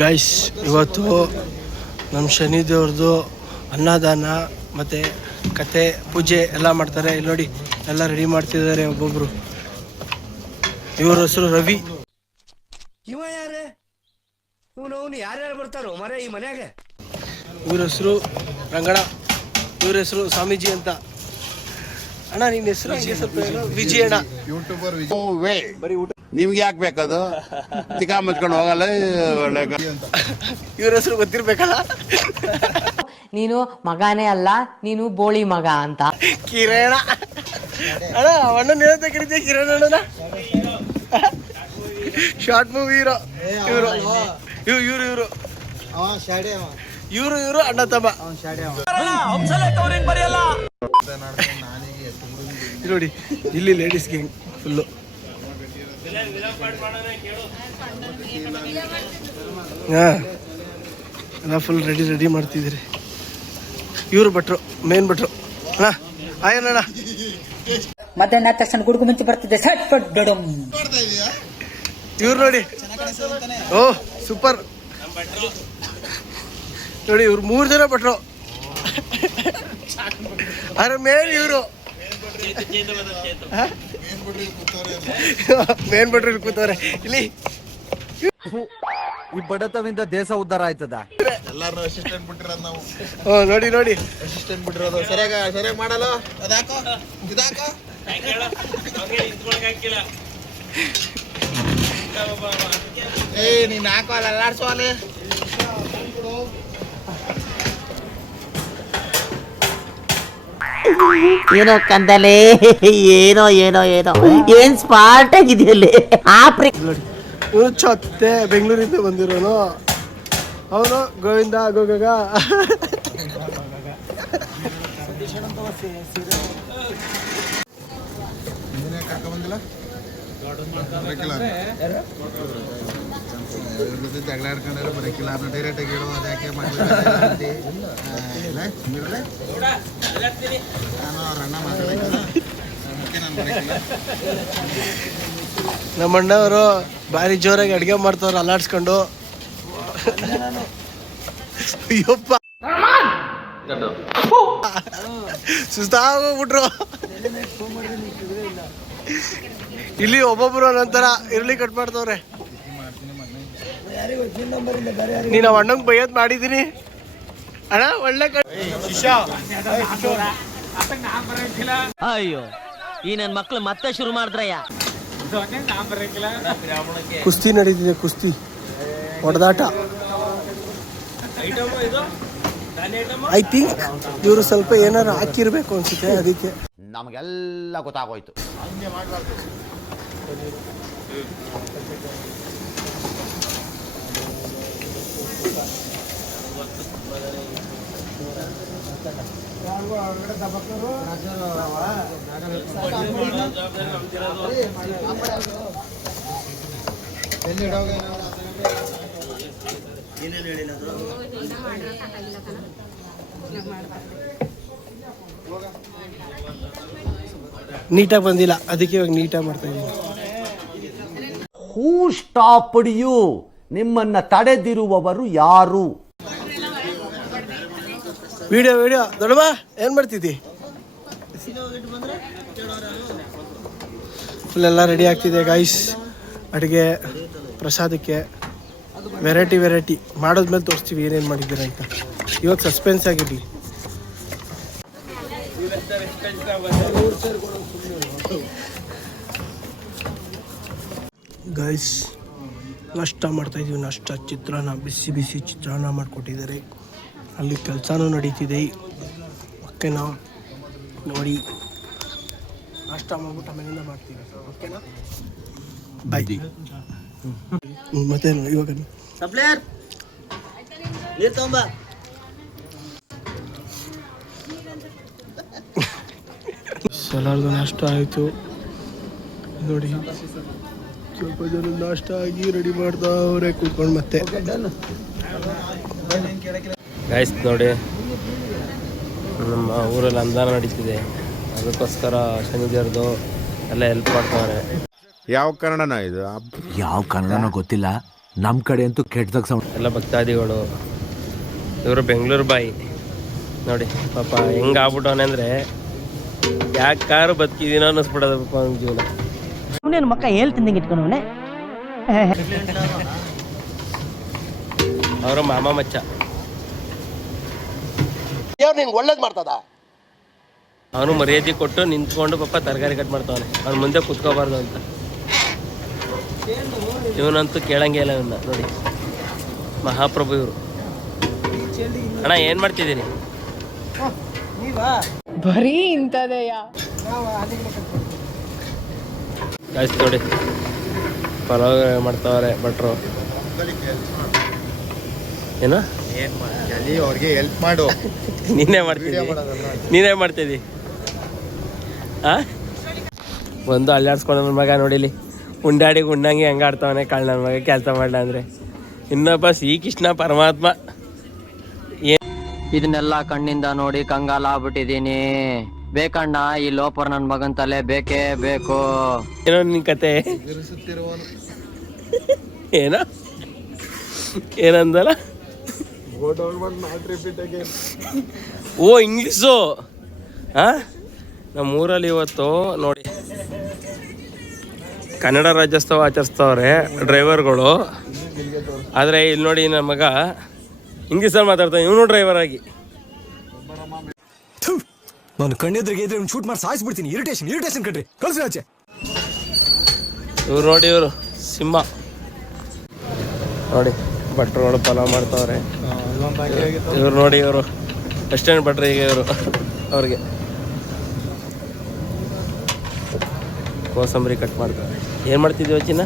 Guys ಇವತ್ತು ನಮ್ಮ ಶನಿದೇವ್ರದ್ದು ಅನ್ನದಾನ ಮತ್ತು ಕತೆ ಪೂಜೆ ಎಲ್ಲ ಮಾಡ್ತಾರೆ. ಇಲ್ಲಿ ನೋಡಿ ಎಲ್ಲ ರೆಡಿ ಮಾಡ್ತಿದ್ದಾರೆ ಒಬ್ಬೊಬ್ರು. ಇವ್ರ ಹೆಸರು ರವಿ. ಇವ ಯಾರೇ? ಇವನು ಅವನು ಯಾರ್ಯಾರು ಬರ್ತಾರೋ? ಮರ ಈ ಮನೆಗೆ. ಇವ್ರ ಹೆಸರು ರಂಗಣ ಇವ್ರ ಹೆಸರು ಸ್ವಾಮೀಜಿ ಅಂತ. ಅಣ್ಣ ನಿನ್ನ ಹೆಸರು ವಿಜಯಣ್ಣ. ಯೂಟ್ಯೂಬರ್ ಬರೀ ಊಟ ನಿಮ್ಗೆ ಯಾಕೆ ಬೇಕದು? ತಿಕಾ ಮುಚ್ಕೊಂಡು ಹೋಗಲ್ಲ ಒಳ್ಳೆ ಇವ್ರ ಹೆಸರು ಗೊತ್ತಿರ್ಬೇಕಲ್ಲ? ನೀನು ಮಗಾನೇ ಅಲ್ಲ ನೀನು ಬೋಳಿ ಮಗ ಅಂತ. ಕಿರಣ. ಅಣ್ಣ ಅಣ್ಣನ ಹೇಳ್ತಾ ಕರಿತೀಯ ಕಿರಣ ಅಣ್ಣನ? ಶಾರ್ಟ್ ಮೂವಿ ಹೀರೋ ಇವರು. ಇವ್ರು ಇವ್ರು. ಇವರು ಇವರು ಇವರು ಅಣ್ಣ ತಮ್ಮ. ಇಲ್ಲಿ ನೋಡಿ. ಇಲ್ಲಿ ಲೇಡೀಸ್ ಗ್ಯಾಂಗ್ ಫುಲ್ಲು ಎಲ್ಲ ಫುಲ್ ರೆಡಿ ರೆಡಿ ಮಾಡ್ತಿದ್ದೀರಿ. ಇವರು ಭಟ್ರು ಮೇನ್ ಭಟ್ರು. ಅಣ್ಣ ಆಯಣ್ಣ ಮಧ್ಯಾಹ್ನ ಆದ ತಕ್ಷಣ ಗುಡುಗು ಮುಂಚೆ ಬರ್ತಿದ್ದೆ ಸಟ್ ಪಟ್ ಡಡಮ್ ಇವ್ರು ನೋಡಿ. ಓ ಸೂಪರ್ ನೋಡಿ ಇವ್ರು ಮೂರು ಜನ ಭಟ್ರು. ಅದ್ರ ಮೇಲೆ ಇವರು. ಮೇನ್ ಬಟ್ರಿ ಕೂತವ್ರೆ. ಇಲ್ಲಿ. ಈ ಬಡತವಿಂದ ದೇಶ ಉದ್ಧಾರ ಆಯ್ತದ? ಎಲ್ಲಾರು ಅಸಿಸ್ಟೆಂಟ್ ಬಿಟ್ಟಿರೋದು ನಾವು. ಓ ನೋಡಿ ನೋಡಿ. ಅಸಿಸ್ಟೆಂಟ್ ಬಿಟ್ಟಿರೋದು. ಸರಿಯಾಗ ಸರಿಯಾಗಿ ಮಾಡಲ್ಲ? ಅದಾಕೋ ಇದಾಕೋ? ಏ ನೀನ್ ಹಾಕೋ ಅಲ್ಲ ಅಲ್ಲಾಡ್ಸೋ ಅಲ್ಲಿ. ಏನೋ ಕಂದಲೆ ಏನೋ ಏನೋ ಏನೋ. ಏನ್ ಸ್ಪಾರ್ಟ್ ಆಗಿದೆಯಲ್ಲಿ ಆಪ್ರಿ ನೋಡಿ ಇವನು ಚೊತ್ತೆ ಬೆಂಗಳೂರಿಂದ ಬಂದಿರೋನು. ಅವನು ಗೋವಿಂದ ಗೋಗಗ. ಬಂದಿಲ್ಲ? ಇವ್ರ ಜೊತೆ ಜಗಳ ಆಡ್ಕೊಂಡ್ರೆ ಬರಕಿಲ್ಲ ಅನ್ನೋ ಡೈರೆಕ್ಟ್ ಆಗಿ ಹೇಳು. ಅದ್ಯಾಕೆ ಮಾಡ್ಬೇಕು ನಾನು ಅವ್ರ ಅಣ್ಣ ಮಾತಾಡಕ್ಕಿಲ್ಲ ಅದಕ್ಕೆ ನಾನು ಬರಕಿಲ್ಲ ನಮ್ಮ ಅಣ್ಣವರು ಭಾರಿ ಜೋರಾಗಿ ಅಡುಗೆ ಮಾಡ್ತವ್ರು, ಅಲ್ಲಾಡ್ಸ್ಕೊಂಡು. ಅಯ್ಯಪ್ಪ. ಸುಸ್ತಾಗೋಗ್ಬಿಟ್ರು ಇಲ್ಲಿ ಒಬ್ಬೊಬ್ರು ನಂತರ ಇರ್ಲಿ ಕಟ್ ಮಾಡ್ತವ್ರೆ. ನೀನು ಅಣ್ಣಂಗ್ ಅಣ್ಣಂಗೆ ಮಾಡಿದೀನಿ. ಮಾಡಿದ್ದೀನಿ ಅಣ್ಣ ಒಳ್ಳೆ ಕಟ್ ಅಯ್ಯೋ. ಈ ನನ್ ಮಕ್ಳು ಮತ್ತೆ ಶುರು ಮಾಡಿದ್ರಯ್ಯ. ಕುಸ್ತಿ ನಡೀತಿದೆ ಕುಸ್ತಿ. ಹೊಡೆದಾಟ. ಐ ಥಿಂಕ್ ಇವರು ಸ್ವಲ್ಪ ಏನಾರು ಹಾಕಿರ್ಬೇಕು ಅನ್ಸುತ್ತೆ ಅದಕ್ಕೆ. ನಮಗೆಲ್ಲ ಗೊತ್ತಾಗೋಯ್ತು. ನೀಟಾಗಿ ಬಂದಿಲ್ಲ ಅದಕ್ಕೆ ಇವಾಗ ನೀಟಾಗಿ ಮಾಡ್ತಾ ಇದ್ದೀನಿ. ಹೂ ಸ್ಟಾಪ್ ಯು ನಿಮ್ಮನ್ನ ತಡೆದಿರುವವರು ಯಾರು? Video video. ದೊಡ್ಡಮ್ಮ ಏನು ಮಾಡ್ತಿದ್ದಿ? ಫುಲ್ಲೆಲ್ಲ ರೆಡಿ ಆಗ್ತಿದೆ ಗೈಸ್ ಅಡುಗೆ, ಪ್ರಸಾದಕ್ಕೆ ವೆರೈಟಿ ವೆರೈಟಿ ಮಾಡೋದ್ಮೇಲೆ ತೋರಿಸ್ತೀವಿ ಏನೇನು ಮಾಡಿದ್ದೀರ ಅಂತ. ಇವಾಗ ಸಸ್ಪೆನ್ಸ್ ಆಗಿರಲಿ. ಗೈಸ್ ನಾಷ್ಟ ಮಾಡ್ತಾಯಿದ್ದೀವಿ ನಷ್ಟ ಚಿತ್ರಾನ್ನ ಬಿಸಿ ಬಿಸಿ ಚಿತ್ರಾನ್ನ ಮಾಡಿಕೊಟ್ಟಿದ್ದಾರೆ. ಅಲ್ಲಿ ಕೆಲಸನೂ ನಡೀತಿದೆ. ಓಕೆನಾ? ನೋಡಿ. ನಷ್ಟ ಮಾಡ್ಬಿಟ್ಟು ಆಮೇಲಿಂದ ಮಾಡ್ತೀವಿ. ಓಕೆನಾ? ಬಾಯ್ ಹ್ಞೂ ಮತ್ತೇನು ಇವಾಗ ಎಲ್ಲರಿಗೂ ನಷ್ಟ ಆಯಿತು. ನೋಡಿ. ಸ್ವಲ್ಪ ಜನ ನಾಷ್ಟ ಆಗಿ ರೆಡಿ ಮಾಡ್ತಾವ್ರೆ ಕೂತ್ಕೊಂಡು ಮತ್ತೆ. ಗೈಸ್ ನೋಡಿ. ನಮ್ಮ ಊರಲ್ಲಿ ಅನುದಾನ ನಡೀತಿದೆ. ಅದಕ್ಕೋಸ್ಕರ ಶನಿದೇವ್ರದ್ದು ಎಲ್ಲ ಹೆಲ್ಪ್ ಮಾಡ್ತಾರೆ. ಯಾವ ಕನ್ನಡನ ಇದು? ಯಾವ ಕನ್ನಡನೋ ಗೊತ್ತಿಲ್ಲ. ನಮ್ಮ ಕಡೆ ಅಂತೂ ಕೆಟ್ಟದಾಗ ಸೌಂಡ್ ಎಲ್ಲ ಭಕ್ತಾದಿಗಳು. ಇವರು ಬೆಂಗಳೂರು ಬಾಯಿ. ನೋಡಿ ಪಾಪ ಹೆಂಗೆ ಆಗ್ಬಿಟ್ಟವನೆ ಅಂದರೆ ಯಾಕೆ ಬದುಕಿದೀನೋ ಅನ್ನಿಸ್ಬಿಡೋದು ಪಾಪ ಅವ್ನ ಜೀವನ. ಅವನೇನು ಮಕ್ಕ ಹೇಳ್ತೀನಿ ಇಟ್ಕೊಂಡವನೆ ಅವರು ಮಾಮ ಮಚ್ಚ. ನಿನ್ಗೆ ಒಳ್ಳೇದು ಮಾಡ್ತದ? ಅವನು ಮರ್ಯಾದೆ ಕೊಟ್ಟು ನಿಂತ್ಕೊಂಡು ಪಾಪ ತರಕಾರಿ ಕಟ್ ಮಾಡ್ತಾವನೆ. ಅವ್ನು ಮುಂದೆ ಕುತ್ಕೋಬಾರ್ದು ಅಂತ. ಇವನಂತೂ ಕೇಳಂಗೆ ಇಲ್ಲ ಇವನ್ನ ನೋಡಿ. ಮಹಾಪ್ರಭು ಇವರು. ಅಣ್ಣ ಏನು ಮಾಡ್ತಿದ್ದೀನಿ ಬರೀ ಇಂಥದೆಯಾ? ಗಾಯ್ಸ್ ನೋಡಿ. ಪಲಾವ್ ಮಾಡ್ತಾವ್ರೆ ಭಟ್ರು. ಏನು? ಅವ್ರಿಗೆ ಹೆಲ್ಪ್ ಮಾಡು. ನೀನೇ ಮಾಡ್ತಿದ್ದಿ? ನೀನೇ ಮಾಡ್ತಿದ್ದಿ? ಆ? ಒಂದು ಅಲ್ಲಾಡ್ಸ್ಕೊಂಡು ನನ್ನ ಮಗ ನೋಡಿಲಿ. ಉಂಡಾಡಿ ಉಂಡಂಗೆ ಹೆಂಗೆ ಆಡ್ತಾವನೆ. ಕಾಳು ನನ್ನ ಮಗ ಕೆಲಸ ಮಾಡಲ ಅಂದರೆ. ಇನ್ನೊಬ್ಬ ಶ್ರೀಕೃಷ್ಣ ಪರಮಾತ್ಮ. ಇದನ್ನೆಲ್ಲ ಕಣ್ಣಿಂದ ನೋಡಿ ಕಂಗಾಲ ಆಗ್ಬಿಟ್ಟಿದೀನಿ ಬೇಕಣ್ಣ, ಈ ಲೋಪರ್ ನನ್ ಮಗನ್ ತಲೆ ಬೇಕೇ ಬೇಕು. ಏನೋ ನಿನ್ ಕತೆ? ಏನ? ಏನಂದಲ್ಲ? ಓ, ಇಂಗ್ಲೀಷು. ಹಾ ನಮ್ಮ ಊರಲ್ಲಿ ಇವತ್ತು ನೋಡಿ, ಕನ್ನಡ ರಾಜ್ಯೋತ್ಸವ ಆಚರಿಸ್ತವ್ರೆ ಡ್ರೈವರ್ಗಳು. ಆದರೆ ಇಲ್ಲಿ ನೋಡಿ, ನನ್ನ ಮಗ ಇಂಗ್ಲೀಷಲ್ಲಿ ಮಾತಾಡ್ತಾನೆ, ಇವನು ಡ್ರೈವರ್ ಆಗಿ. ನಾನು ಕಣ್ಣೆದ್ರಿಗೆ ಇದ್ರೆ ಶೂಟ್ ಮಾಡಿ ಸಾಯಿಸ್ಬಿಡ್ತೀನಿ. ಇರಿಟೇಷನ್ ಇರಿಟೇಷನ್ ಕಣ್ರಿ. ಕಳ್ಸಿ ಆಚೆ. ಇವ್ರು ನೋಡಿ ಇವರು ಸಿಂಹ. ನೋಡಿ ಭಟ್ರುಗಳು ಪಲಾವ್ ಮಾಡ್ತಾವ್ರೆ. ಇವ್ರು ನೋಡಿ ಇವರು ಅಷ್ಟೇನು ಭಟ್ರು ಈಗ ಇವರು ಅವ್ರಿಗೆ. ಕೋಸಂಬರಿ ಕಟ್ ಮಾಡ್ತಾರೆ. ಏನು ಮಾಡ್ತಿದ್ದೀವಿ ಚಿನ್ನ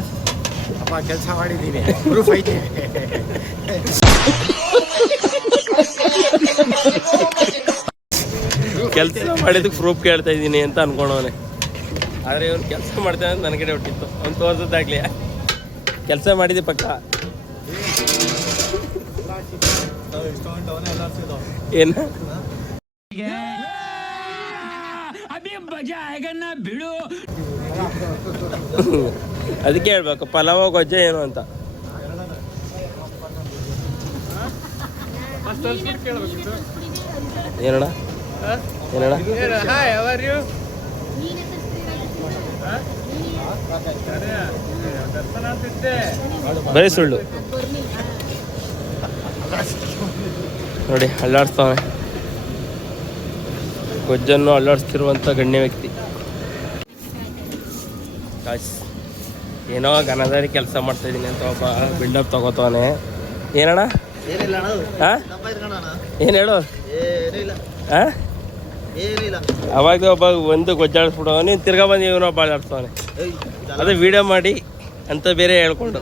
ಅಪ್ಪ ಕೆಲಸ ಮಾಡಿದ್ದೀನಿ ಪ್ರೂಫ್ ಐತೆ. ಕೆಲಸ ಮಾಡಿದಕ್ಕೆ ಪ್ರೂಫ್ ಕೇಳ್ತಾ ಇದ್ದೀನಿ ಅಂತ ಅನ್ಕೊಂಡವನೆ. ಆದರೆ ಇವನು ಕೆಲಸ ಮಾಡ್ತಾನೆ ಅಂತ ನನ್ನ ಕಡೆ ಹೊಟ್ಟಿತ್ತು. ಅವ್ನು ತೋರ್ಸೋದಾಗ್ಲಿ. ಕೆಲಸ ಮಾಡಿದೆ ಪಕ್ಕ. ಏನು? ಅದಕ್ಕೆ ಹೇಳ್ಬೇಕು, ಪಲಾವ, ಗೊಜ್ಜ ಏನು ಅಂತ. ಏನಣ್ಣ? ಏನಣ್ಣ? ಬರೀ ಸುಳ್ಳು. ನೋಡಿ ಅಲ್ಲಾಡಿಸ್ತಾವೆ ಗೊಜ್ಜನ್ನು ಅಲ್ಲಾಡಿಸ್ತಿರುವಂಥ ಗಣ್ಯ ವ್ಯಕ್ತಿ. ಏನೋ ಗನದಾರಿ ಕೆಲಸ ಮಾಡ್ತಾ ಇದ್ದೀನಿ ಅಂತ ಒಬ್ಬ ಬಿಲ್ಡಪ್ ತಗೋತಾನೆ ಏನಣ್ಣ? ಹಾಂ? ಏನು ಹೇಳು? ಹಾಂ? ಅವಾಗ ಒಬ್ಬ ಒಂದು ಗೊಜ್ಜಾಡಿಸ್ಬಿಡೋ ನೀನು ತಿರ್ಗಾ ಬಂದು ಇವನು ಒಬ್ಬ ಆಡಿಸ್ತಾವನೆ ಅದೇ ವಿಡಿಯೋ ಮಾಡಿ ಅಂತ ಬೇರೆ ಹೇಳ್ಕೊಂಡು.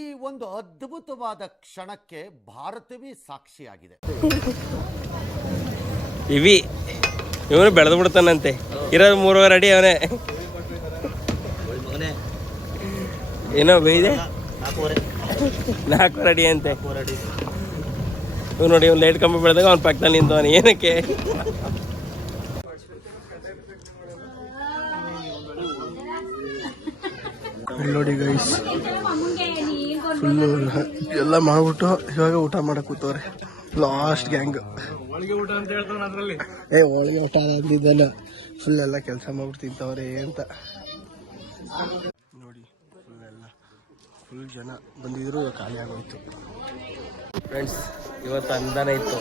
ಈ ಒಂದು ಅದ್ಭುತವಾದ ಕ್ಷಣಕ್ಕೆ ಭಾರತವೇ ಸಾಕ್ಷಿಯಾಗಿದೆ. ಇವಿ ಇವನು ಬೆಳೆದು ಬಿಡ್ತಾನಂತೆ. ಇರೋದು ಮೂರುವರೆ ಅಡಿ ಅವನೇ. ಏನೋ ಬೈದೆ? ನಾಲ್ಕೂವರೆ. ಅಡಿ ಅಂತೆ. ಇವ್ ನೋಡಿ ಇವ್ನು ಲೈಟ್ ಕಂಬ ಬೆಳೆದಾಗ ಅವ್ನ ಪಕ್ಕದಲ್ಲಿ ನಿಂತವನು. ಏನಕ್ಕೆ? ನೋಡಿ ಗೈಸ್ ಫುಲ್ಲು ಎಲ್ಲ ಮಾಡ್ಬಿಟ್ಟು ಇವಾಗ ಊಟ ಮಾಡಕ್ ಕೂತವ್ರೆ. ಲಾಸ್ಟ್ ಗ್ಯಾಂಗ್ ಏ ಒಳಗೆ ಊಟ ಅಂದಿದ್ದಲ್ಲ. ಫುಲ್ ಎಲ್ಲ ಕೆಲಸ ಮಾಡ್ಬಿಟ್ಟು ತಿಂತವ್ರೆ ಅಂತ. ನೋಡಿ ಫುಲ್ ಎಲ್ಲ. ಫುಲ್ ಜನ ಬಂದಿದ್ರು, ಖಾಲಿ ಆಗೋಯ್ತು. ಫ್ರೆಂಡ್ಸ್ ಇವತ್ತು ಅಂದಾನೆ ಇತ್ತು.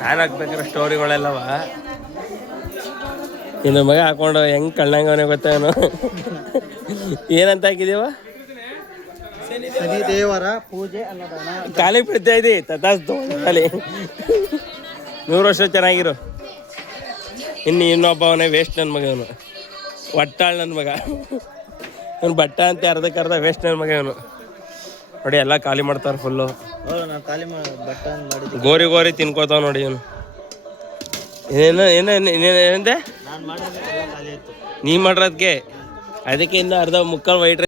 ನಾನು ಹಾಕ್ಬೇಕಾದ್ರೆ ಸ್ಟೋರಿಗಳೆಲ್ಲವ ಇನ್ನು ಮಗ ಹಾಕೊಂಡು ಹೆಂಗೆ ಕಳ್ಳಂಗವನೆ ಗೊತ್ತೇನು ಏನಂತ ಹಾಕಿದೀವ? ದೇವರ ಪೂಜೆ ಅನ್ನದಾನ. ಖಾಲಿ ಬಿಡ್ತಾ ಇದ್ದಿ ತಥಾಸ್ತು ಖಾಲಿ ನೂರು ವರ್ಷ ಚೆನ್ನಾಗಿರು. ಇನ್ನು ಇನ್ನೊಬ್ಬವನೇ ವೇಸ್ಟ್ ನನ್ನ ಮಗ ಅವನು ಒಟ್ಟಾಳ್ ನನ್ನ ಮಗ. ಅವ್ನು ಬಟ್ಟ ಅಂತ ಅರ್ಧಕ್ಕೆ ಅರ್ಧ ವೇಸ್ಟ್ ನನ್ನ ಮಗ ಇವನು ನೋಡಿ ಎಲ್ಲ ಖಾಲಿ ಮಾಡ್ತಾರೆ ಫುಲ್ಲು ಗೋರಿ ಗೋರಿ ತಿನ್ಕೋತಾವ ನೋಡಿ ಇವನು. ಏನೇನು ಏನೇನು ಏನಂದೆ? ನೀ ಮಾಡ್ರದ್ಕೆ? ಅದಕ್ಕೆ ಇನ್ನು ಅರ್ಧ ಮುಕ್ಕಾಲು ವೈಟ್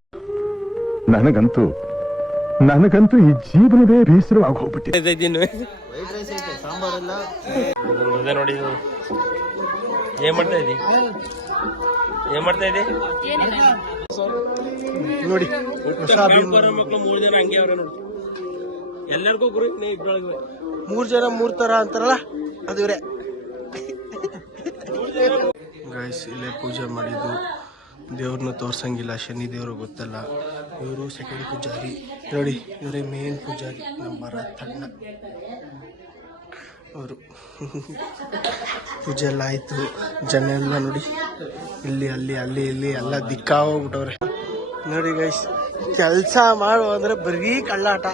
ನನಗಂತೂ ನನಗಂತೂ ಈ ಜೀವನವೇ ಬೇಸರವಾಗಿ ಹೋಗ್ಬಿಟ್ಟಿದೆ. ಇದ್ದೀನಿ ನೋಡಿ. ಏನ್ ಮಾಡ್ತಾ ಇದ್ದಿ? ಏನ್ ಮಾಡ್ತಾ ಇದೆ ನೋಡಿ ಮೂರು ಜನ ಹಂಗೆ ಅವ್ರ ನೋಡಿ. ಎಲ್ಲರಿಗೂ ಗುರು ನೀ ಇಬ್ರೊಳಗೆ ಮೂರ್ ಜನ ಮೂರ್ ತರ ಅಂತಾರಲ್ಲ ಅದು ಗಾಯ್ಸ್ ಇಲ್ಲೇ ಪೂಜೆ ಮಾಡಿದ್ದು. ದೇವ್ರನ್ನ ತೋರ್ಸಂಗಿಲ್ಲ ಶನಿ ದೇವ್ರು ಗೊತ್ತಲ್ಲ. ಇವರು ಸೆಕೆಂಡ್ ಪೂಜಾರಿ. ನೋಡಿ ಇವರೇ ಮೇನ್ ಪೂಜಾರಿ ನಮ್ಮ ಭರತಣ್ಣ ಅವರು. ಪೂಜೆ ಎಲ್ಲ ಆಯಿತು. ಜನ ಎಲ್ಲ ನೋಡಿ. ಇಲ್ಲಿ ಅಲ್ಲಿ ಅಲ್ಲಿ ಇಲ್ಲಿ ಎಲ್ಲ ದಿಕ್ಕಾಗೋಗ್ಬಿಟ್ಟವ್ರೆ ನೋಡಿ ಗೈಸ್ ಕೆಲಸ ಮಾಡು ಅಂದ್ರೆ ಬರೀ ಕಳ್ಳಾಟ.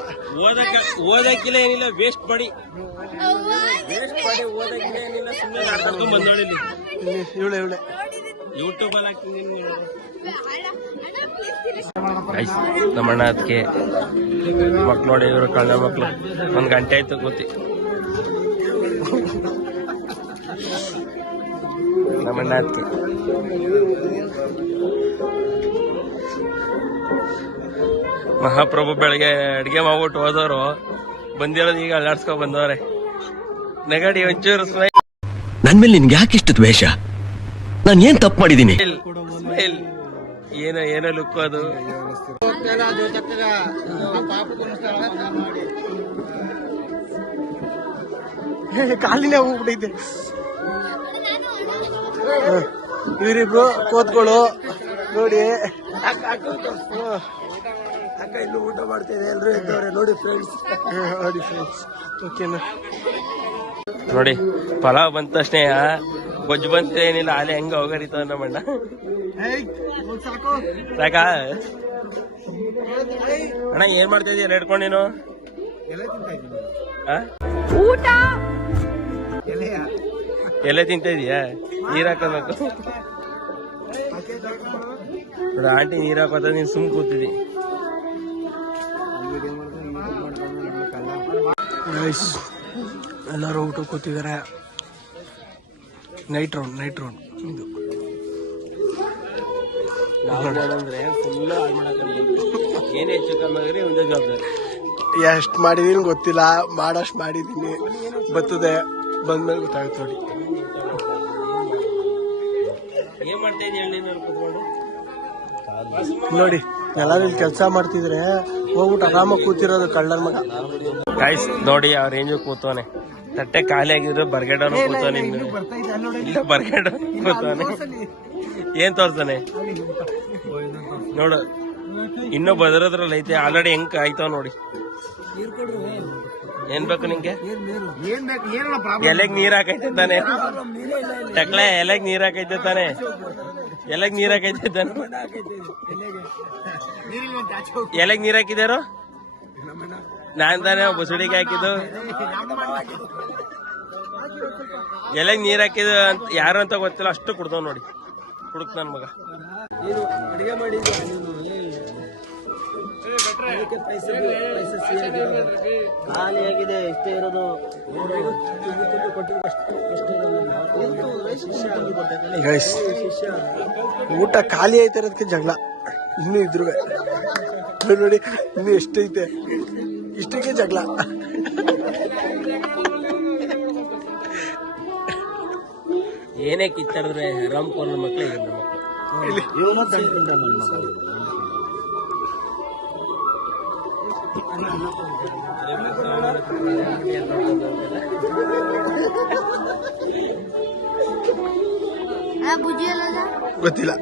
ಓದಕ್ಕ ಓದಕ್ಕಿಲ್ಲ ಏನಿಲ್ಲ ವೇಸ್ಟ್ ಮಾಡಿ. ವೇಸ್ಟ್ ಮಾಡಿ ಓದಕ್ಕಿಲ್ಲ ಏನಿಲ್ಲ ಸುಮ್ಮನೆ ನಾಟಕ ಬಂದೋಳಿ ಇವಳೆ ಇವಳೆ. ಯೂಟ್ಯೂಬ್ ಅಲ್ಲಿ ಹಾಕ್ತೀನಿ ನಮ್ಮ ಅಣ್ಣ ಅದಕ್ಕೆ ಮಕ್ಳು ನೋಡಿ ಇವರು ಕಳ್ಳ ಮಕ್ಳು. ಒಂದ್ ಗಂಟೆ ಆಯ್ತು ಗೊತ್ತಿ. ನಮ್ಮ ಅಣ್ಣ ಮಹಾಪ್ರಭು ಬೆಳಗ್ಗೆ ಅಡಿಗೆ ಮಾಡ್ಬಿಟ್ಟು ಹೋದವರು. ಬಂದಿರೋದು ಈಗ ಅಲ್ಲಾಡ್ಸ್ಕೊಂಡ್ ಬಂದವ್ರೆ. ನೆಗಡಿ ಒಂಚೂರು ಸ್ಮೈಲ್ ನನ್ ಮೇಲೆ ನಿನ್ಗೆ ಯಾಕೆ ಇಷ್ಟು ದ್ವೇಷ? ನಾನು ಏನ್ ತಪ್ಪು ಮಾಡಿದೀನಿ? ಸ್ಮೈಲ್ ಏನೋ ಏನೋ ಲುಕ್ ಅದು. ಕಾಲಿನ ಹೋಗ್ಬಿಟ್ಟೈತೆ ಇವರಿಬ್ರು ಕೋತ್ಗಳು ನೋಡಿ. ಅಕ್ಕ ಅಕ್ಕ ಇನ್ನು ಊಟ ಮಾಡ್ತೇನೆ ಎಲ್ಲರೂ ಇದ್ದವ್ರೆ ನೋಡಿ ಫ್ರೆಂಡ್ಸ್ ನೋಡಿ ಫ್ರೆಂಡ್ಸ್ ಓಕೆನಾ ನೋಡಿ ಪಲಾವ್ ಬಂದ ತಕ್ಷಣ ಗೊಜ್ಜು ಬಂತ ಏನಿಲ್ಲ ಆಲೆ ಹೆಂಗ ಹೋಗರಿತಾವ ನಮ್ಮಣ್ಣ ಸಾಕಾ. ಅಣ್ಣ ಏನ್ ಮಾಡ್ತಾ ಇದೀಯ? ಹಿಡ್ಕೊಂಡು ನೀನು? ಎಲೆ ತಿಂತ ಇದೀಯಾ? ನೀರ್ ಹಾಕೋಬೇಕು ನೋಡು, ಆಂಟಿ ನೀರ್ ಹಾಕೋತ ನೀನ್ ಸುಮ್ ಕೂತಿದಿ. ಎಲ್ಲಾರು ಎಲ್ಲರೂ ಊಟ ಕೂತಿದ್ದಾರೆ. ನೈಟ್ ರೌಂಡ್ ನೈಟ್ ರೌಂಡ್ ಇದು. ಅಂದ್ರೆ ಫುಲ್ ಏನೇ ಹೆಚ್ಚು ಕಮ್ಮಿ ಆಗ್ರಿ ಒಂದೇ ಜವಾಬ್ದಾರಿ. ಎಷ್ಟು ಮಾಡಿದೀನಿ ಗೊತ್ತಿಲ್ಲ ಮಾಡಷ್ಟು ಮಾಡಿದೀನಿ. ಬರ್ತದೆ ಬಂದ್ಮೇಲೆ ಗೊತ್ತಾಗುತ್ತೆ ನೋಡಿ. ಏನ್ ಮಾಡ್ತಾ ಇದೀಯ ಹೇಳಿ ನೀನು ಕೂತ್ಕೊಂಡು? ನೋಡಿ ಎಲ್ಲರೂ ಇಲ್ಲಿ ಕೆಲಸ ಮಾಡ್ತಿದ್ರೆ ಹೋಗ್ಬಿಟ್ಟು ಆರಾಮಾಗಿ ಕೂತಿರೋದು ಕಳ್ಳನ ಮಗ. ಗಾಯ್ಸ್ ನೋಡಿ ಅವ್ರ ರೇಂಜ್ ಕೂತವನೆ. ತಟ್ಟೆ ಖಾಲಿ ಆಗಿದ್ರೆ ಬರ್ಗಡನು ಕೂತವನೆ ಇನ್ನು. ಇಲ್ಲ ಬರ್ಗಡ ಕೂತವನೆ. ಏನ್ ತೋರ್ತಾನೆ ನೋಡು ಇನ್ನೂ ಬದರದ್ರಲ್ಲಿ ಐತೆ ಆಲ್ರೆಡಿ ಹೆಂಗ್ ಆಯ್ತಾವ ನೋಡಿ. ಏನ್ ಬೇಕು ನಿಂಗೆ? ಎಲೆಗ್ ನೀರ್ ಹಾಕೈತೆ ತಾನೆ. ಟಕ್ಲೆ ಎಲೆಗ್ ನೀರ್ ಹಾಕೈತೆ ತಾನೆ. ಎಲೆಗ್ ನೀರ್ ಹಾಕೈತೆ ತಾನೆ. ಎಲೆಗ್. ನೀರ್ ಹಾಕಿದಾರು? ನಾನ್ ತಾನೆ ಬುಸುಡಿಗೆ ಹಾಕಿದ್ದು. ಎಲೆಗ್ ನೀರ್ ಹಾಕಿದ ಅಂತ ಯಾರು ಅಂತ ಗೊತ್ತಿಲ್ಲ. ಅಷ್ಟು ಕುಡ್ದವ್ ನೋಡಿ. ಕುಡುಕ್ ನನ್ ಮಗ. ಖಾಲಿಯಾಗಿದೆ ಇಷ್ಟೇ ಇರೋದು. ಊಟ ಖಾಲಿ ಐತೆ ಇರೋದಕ್ಕೆ ಜಗಳ. ಇನ್ನೂ ಇದ್ರು ನೋಡಿ ಇನ್ನು ಎಷ್ಟೈತೆ ಇಷ್ಟಕ್ಕೆ ಜಗಳ. ಏನೇ ಕಿತ್ತಾಡಿದ್ರೆ ರಾಮ್ ಕೋರ್ ಮಕ್ಳೇ ಇದ್ರು ಗೊತ್ತಿಲ್ಲ